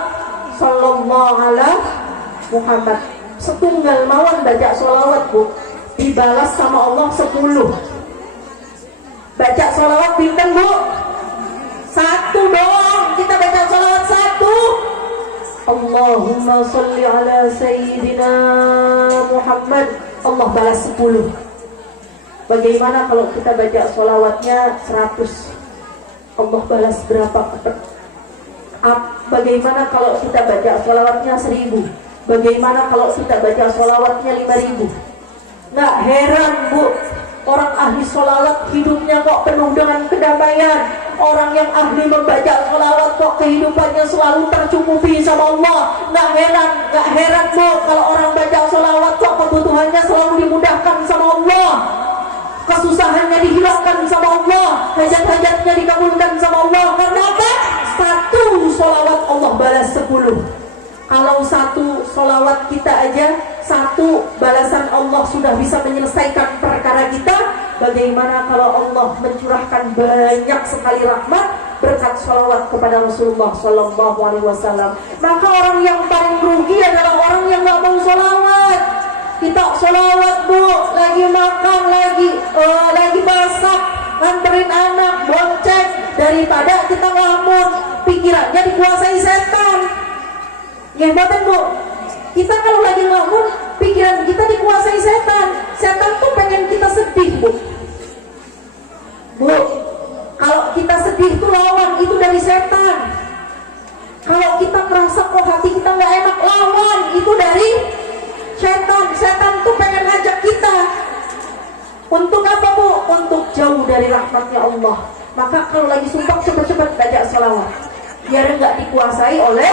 sallallahu alaihi Muhammad, setunggal mawon baca solawat, Bu, dibalas sama Allah 10. Baca solawat pinten, Bu? 1 doang. Kita baca solawat 1. Allahumma sholli ala sayyidina Muhammad, Allah balas 10. Bagaimana kalau kita baca solawatnya 100? Allah balas berapa? Bagaimana kalau kita baca solawatnya 1000? Bagaimana kalau kita baca solawatnya 5000? Nggak heran, Bu, orang ahli solawat hidupnya kok penuh dengan kedamaian. Orang yang ahli membaca solawat kok kehidupannya selalu tercukupi sama Allah. Nggak heran, Bu, kalau orang baca solawat kok kebutuhannya selalu dimudahkan sama Allah, kesusahannya dihilangkan sama Allah, hajat-hajatnya dikabulkan sama Allah. Karena apa? 1 solawat Allah balas 10. Kalau 1 solawat kita aja, 1 balasan Allah sudah bisa menyelesaikan perkara kita. Bagaimana kalau Allah mencurahkan banyak sekali rahmat berkat solawat kepada Rasulullah Sallallahu Alaihi Wasallam? Maka orang yang paling rugi adalah orang yang nggak mau solawat. Kita solawat, Bu, lagi makan, lagi masak, nganterin anak, bonceng, daripada kita ngelamun, pikirannya dikuasai setan. Ngeboten, Bu, kita kalau lagi ngelamun, pikiran kita dikuasai setan. Setan tuh pengen kita sedih, Bu. Bu, kalau kita sedih tuh lawan, itu dari setan. Kalau kita merasa kok hati kita nggak enak, lawan, itu dari setan. Setan tuh pengen ngajak kita. Untuk apa, Bu? Untuk jauh dari rahmatnya Allah. Maka kalau lagi sumpah, cepat-cepat baca salawat, biar nggak dikuasai oleh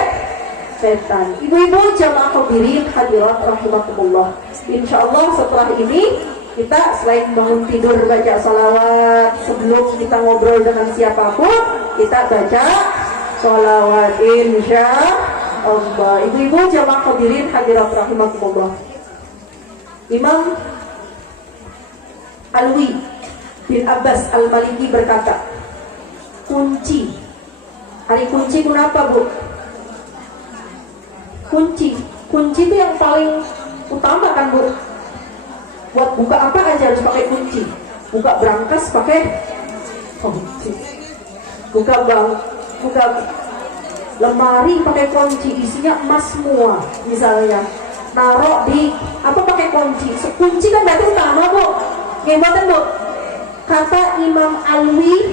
setan. Ibu-ibu jamaah hadirin hadirat rahimakumullah. Insyaallah setelah ini kita selain bangun tidur baca salawat, sebelum kita ngobrol dengan siapapun kita baca salawat, insyaallah. Ibu-ibu jamaah hadirin hadirat rahimakumullah. Imam Alwi bin Abbas Al-Maliki berkata, kunci. Hari kunci kenapa, Bu? Kunci itu yang paling utama kan, Bu. Buat buka apa aja harus pakai kunci. Buka brankas pakai kunci. Buka lemari pakai kunci, isinya emas semua misalnya. Naruh di apa pakai kunci. Kunci kan berarti utama, Bu. Gimana, Bu? Kata Imam Alwi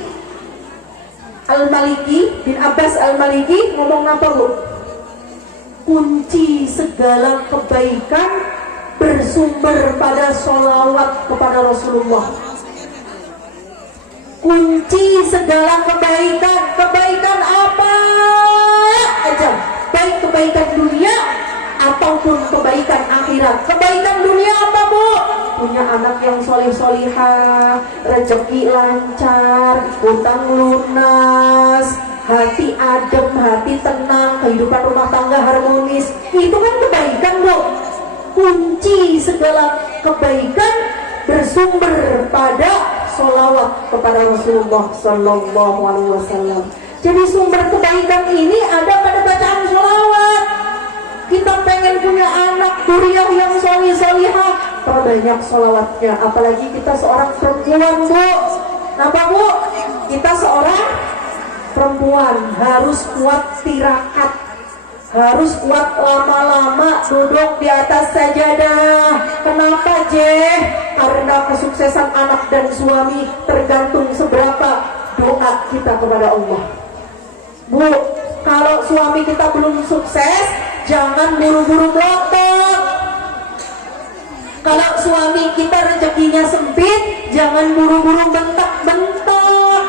Al-Maliki bin Abbas Al-Maliki ngomong apa, Bu? Kunci segala kebaikan bersumber pada sholawat kepada Rasulullah. Kunci segala kebaikan apa aja, baik kebaikan dunia ataupun kebaikan akhirat. Kebaikan dunia apa, Bu? Punya anak yang solih-solihah, rezeki lancar, utang lunas, hati adem, hati tenang, kehidupan rumah tangga harmonis. Itu kan kebaikan, Bu. Kunci segala kebaikan bersumber pada sholawat kepada Rasulullah Sallallahu Alaihi Wasallam. Jadi sumber kebaikan ini ada pada bacaan sholawat. Kita pengen punya anak duriah yang solih-solihah, perbanyak sholawatnya. Apalagi kita seorang perempuan, Bu. Kenapa, Bu? Kita seorang perempuan harus kuat tirakat, harus kuat lama-lama duduk di atas sajadah. Kenapa, Jeh? Karena kesuksesan anak dan suami tergantung seberapa doa kita kepada Allah. Bu, kalau suami kita belum sukses, jangan buru-buru melotot. Kalau suami kita rezekinya sempit, jangan buru-buru bentak-bentak.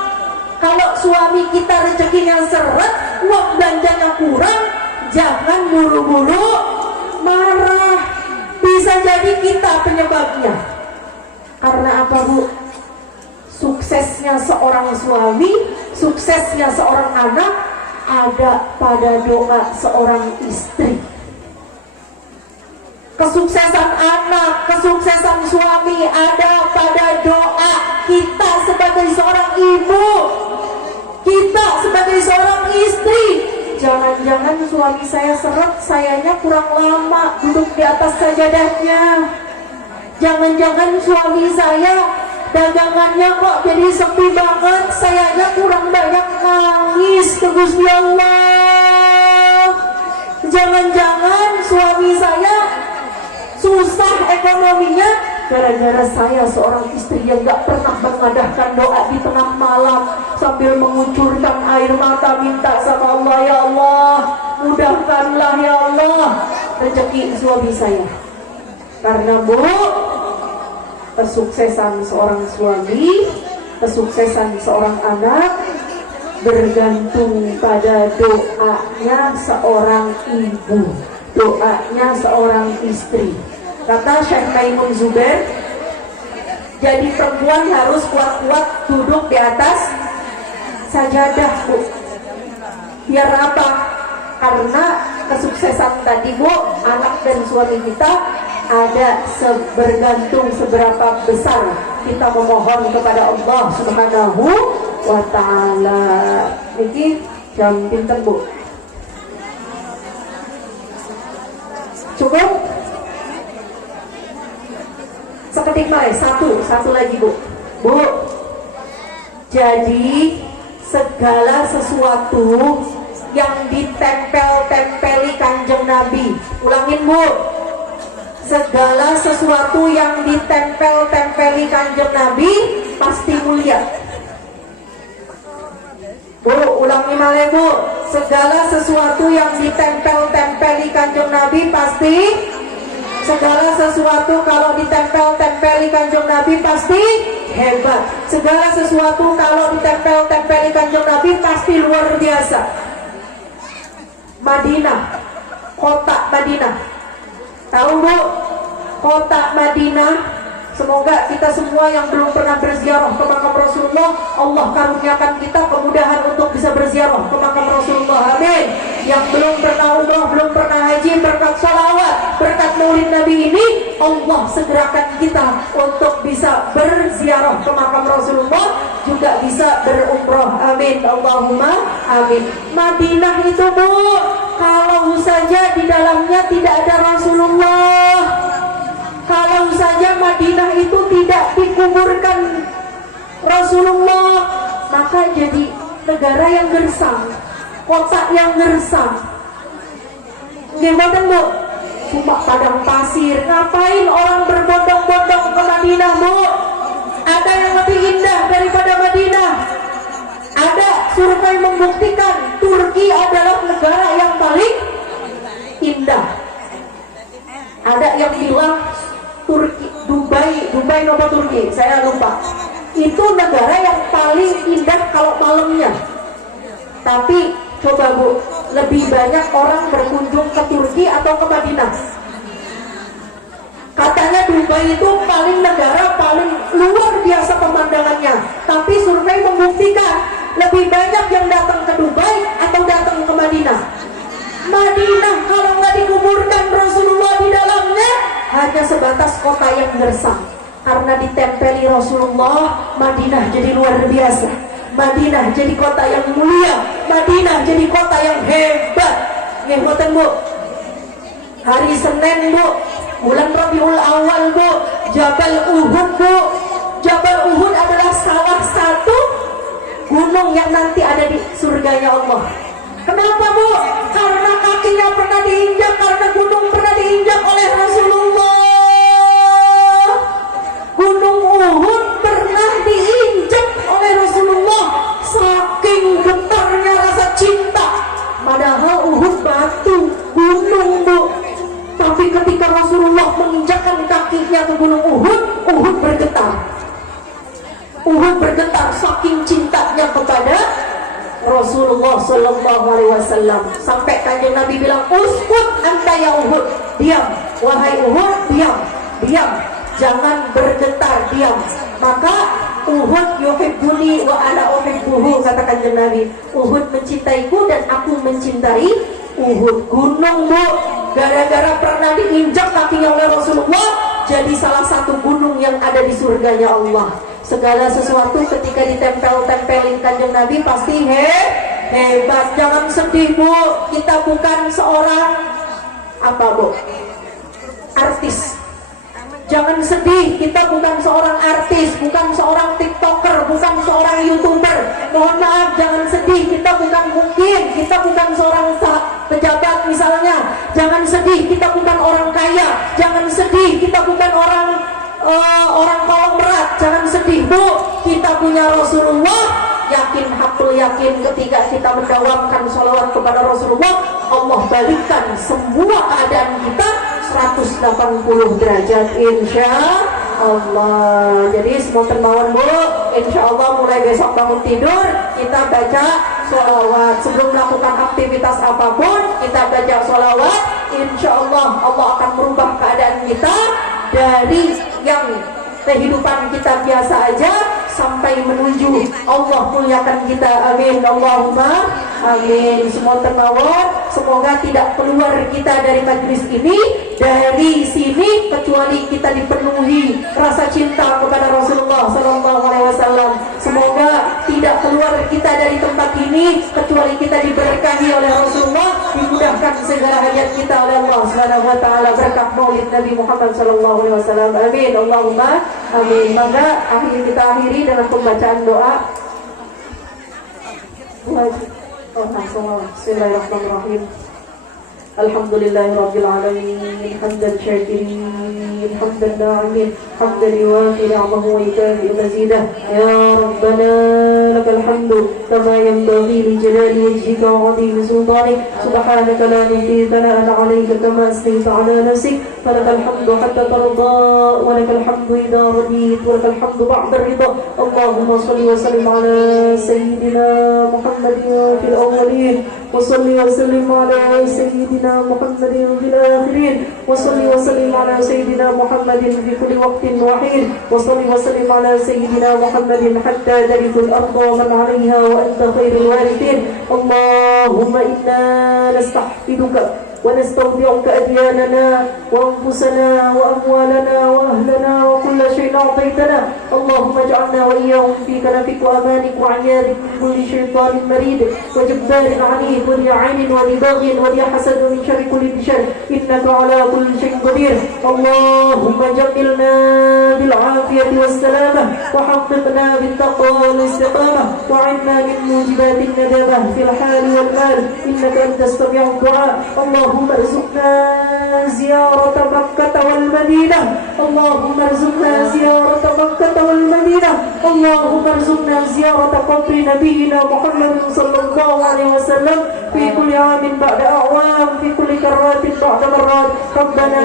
Kalau suami kita rezekinya seret, uang belanjanya kurang, jangan buru-buru marah. Bisa jadi kita penyebabnya. Karena apa, Bu? Suksesnya seorang suami, suksesnya seorang anak ada pada doa seorang istri. Kesuksesan anak, kesuksesan suami ada pada doa kita sebagai seorang ibu, kita sebagai seorang istri. Jangan-jangan suami saya seret, sayanya kurang lama duduk di atas sajadahnya. Jangan-jangan suami saya dagangannya kok jadi sepi banget, sayanya kurang banyak nangis ke Gusti Allah. Jangan-jangan suami saya susah ekonominya gara-gara saya seorang istri yang gak pernah mengadahkan doa di tengah malam sambil mengucurkan air mata minta sama Allah, ya Allah, mudahkanlah ya Allah rezeki suami saya. Karena, Bu, kesuksesan seorang suami, kesuksesan seorang anak bergantung pada doanya seorang ibu, doanya seorang istri. Kata Syekh Maimun Zubair, jadi perempuan harus kuat-kuat duduk di atas sajadah, Bu. Biar apa? Karena kesuksesan tadi, Bu, anak dan suami kita ada bergantung seberapa besar kita memohon kepada Allah Subhanahu wa ta'ala. Ini jam pinter, Bu. Cukup? Seketik mulai, satu lagi, Bu. Bu, jadi segala sesuatu yang ditempel-tempeli Kanjeng Nabi, ulangin, Bu, segala sesuatu yang ditempel-tempeli Kanjeng Nabi pasti mulia. Bu, ulangi malah, Bu, segala sesuatu yang ditempel-tempeli Kanjeng Nabi pasti, segala sesuatu kalau ditempel-tempeli Kanjeng Nabi pasti hebat. Segala sesuatu kalau ditempel-tempeli Kanjeng Nabi pasti luar biasa. Madinah, kota Madinah, tahu, Bu? Kota Madinah. Semoga kita semua yang belum pernah berziarah ke makam Rasulullah, Allah karuniakan kita kemudahan untuk bisa berziarah ke makam Rasulullah. Amin. Yang belum pernah umrah, belum pernah haji, berkat salawat, berkat maulid Nabi ini, Allah segerakan kita untuk bisa berziarah ke makam Rasulullah, juga bisa berumrah. Amin. Allahumma amin. Madinah itu, Bu, kalau saja di dalamnya tidak ada Rasulullah, kalau saja Madinah itu tidak dikuburkan Rasulullah, maka jadi negara yang gersang, kota yang gersang. Gimana, Bu? Cuma padang pasir. Ngapain orang berbondong-bondong ke Madinah, Bu? Ada yang lebih indah daripada Madinah. Ada survei membuktikan Turki adalah negara yang paling indah. Ada yang bilang Turki, Dubai nomor Turki, saya lupa. Itu negara yang paling indah kalau malamnya. Tapi coba, Bu, lebih banyak orang berkunjung ke Turki atau ke Madinah? Katanya Dubai itu negara paling luar biasa pemandangannya. Tapi survei membuktikan lebih banyak yang datang ke Dubai atau datang ke Madinah. Madinah kalau nggak dikuburkan Rasulullah di dalamnya, hanya sebatas kota yang gersang. Karena ditempeli Rasulullah, Madinah jadi luar biasa. Madinah jadi kota yang mulia. Madinah jadi kota yang hebat. Ngikutin, Bu. Hari Senin, Bu, bulan Rabiul Awal, Bu, Jabal Uhud, Bu. Jabal Uhud adalah salah satu gunung yang nanti ada di surganya Allah. Kenapa, Bu? Karena kakinya pernah diinjak, karena gunung pernah diinjak oleh Rasulullah. Gunung Uhud pernah diinjak oleh Rasulullah. Saking getarnya rasa cinta. Padahal Uhud batu, gunung, Bu. Tapi ketika Rasulullah menginjakkan kakinya ke gunung Uhud, Uhud bergetar. Uhud bergetar saking cintanya kepada Rasulullah Sallallahu Alaihi Wasallam. Sampai kanjeng Nabi bilang, uskut anta ya Uhud, diam, wahai Uhud, diam, diam, jangan bergetar, diam. Maka Uhud yuhibbuni wa ana uhibbuhu, kata kanjeng Nabi. Uhud mencintaiku dan aku mencintai Uhud. Gunung, Bu, gara-gara pernah diinjak kakinya oleh Rasulullah, jadi salah satu gunung yang ada di surganya Allah. Segala sesuatu ketika ditempel-tempelin kanjeng Nabi pasti hebat. Jangan sedih, Bu, kita bukan seorang apa, Bu, artis. Jangan sedih, kita bukan seorang artis, bukan seorang tiktoker, bukan seorang youtuber. Mohon maaf, jangan sedih, kita bukan seorang pejabat misalnya. Jangan sedih, kita bukan orang kaya. Jangan sedih, kita bukan orang konglomerat. Jangan sedih, Bu, kita punya Rasulullah. Yakin, hakul yakin, ketika kita mendawamkan sholawat kepada Rasulullah, Allah balikkan semua keadaan kita 180 derajat, insya Allah. Jadi semua termawar, Bu, insya Allah mulai besok bangun tidur kita baca sholawat. Sebelum melakukan aktivitas apapun kita baca sholawat. Insya Allah Allah akan merubah keadaan kita dari yang kehidupan kita biasa aja sampai menuju Allah muliakan kita. Amin, Allahumma amin. Semua termawar, semoga tidak keluar kita dari majlis ini, dari sini, kecuali kita dipenuhi rasa cinta kepada Rasulullah Sallallahu Alaihi Wasallam. Semoga tidak keluar kita dari tempat ini kecuali kita diberkahi oleh Rasulullah, dimudahkan segala hajat kita oleh Allah Subhanahu Wa Taala berkat Maulid Nabi Muhammad Sallallahu Alaihi Wasallam. Amin, Allahumma amin. Maka kita akhiri dengan pembacaan doa. Bismillahirrahmanirrahim. Alhamdulillahirabbil alamin, hamdan syakirin, hamdan na'imin, hamdan yuwafi ni'amahu wa yukafi mazidah. Ya Rabbana lakal hamdu kama yanbaghi li jalali wajhika wa 'azimi sultanik. Subhanaka la nuhsi thana'an 'alayka kama asnayta 'ala nafsik. Falakal hamdu hatta tarda wa lakal hamdu idza radit wa lakal hamdu ba'da ridha. Allahumma shalli wa sallim 'ala sayyidina Muhammadin fil awwalin wa salli wa sallim 'ala sayyidina محمد في الآخرين وصل وسلم على سيدنا محمد في كل وقت وحين وصل وسلم على سيدنا محمد حتى ترث الأرض ومن عليها وأنت خير الوارثين. اللهم إنا نستحفظك ونستودعك أدياننا وأنفسنا وأموالنا وأهلنا وكل شيء أعطيتنا. اللهم اجعلنا وإياهم في كنفك وأمانك وعيادك من كل شيطان مريد وجبار عنيد وذي عين وذي باغي وذي حسد ومن شر كل بشر إنك على كل شيء قدير. اللهم جملنا بالعافية والسلامة وحققنا بالتقوى والاستقامة وعنا من موجبات الندامة في الحال والمال إنك أنت تستطيع الدعاء. اللهم ارزقنا زيارة مكة والمدينة. اللهم ارزقنا زيارة مكة والمدينة. اللهم ارزقنا زيارة قبر نبينا محمد صلى الله عليه وسلم في كل عام بعد أعوام، في كل كرات بعد مرات. ربنا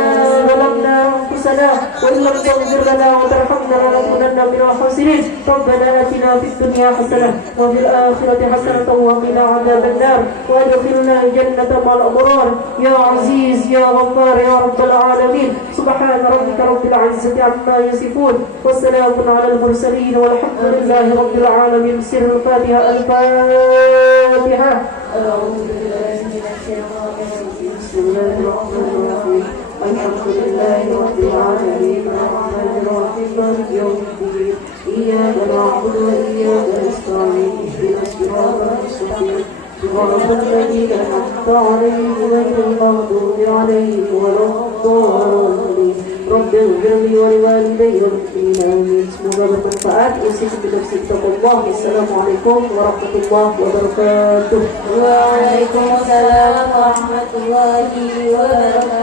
ظلمنا أنفسنا وإن لم تغفر لنا وترحمنا لنكونن من الخاسرين. ربنا آتنا في الدنيا حسنة وفي الآخرة حسنة وقنا عذاب النار وأدخلنا الجنة مع الأبرار يا عزيز يا غفار يا رب العالمين. سبحان ربك رب العزة عما يصفون والسلام على المرسلين والحمد لله رب العالمين. سر الفاتحة. الفاتحة. أعوذ بالله من الشيطان الرجيم. بسم الله الرحمن الرحيم. الحمد لله رب العالمين الرحمن الرحيم مالك يوم الدين. إياك نعبد وإياك نستعين اهدنا الصراط المستقيم صراط الذين أنعمت عليهم غير المغضوب عليهم ولا الضالين. رب اغفر لي ولوالدي والمؤمنين آمين. Semoga bermanfaat. Usikum bitaqwallah. Assalamualaikum warahmatullahi wabarakatuh. Waalaikumsalam warahmatullahi wabarakatuh.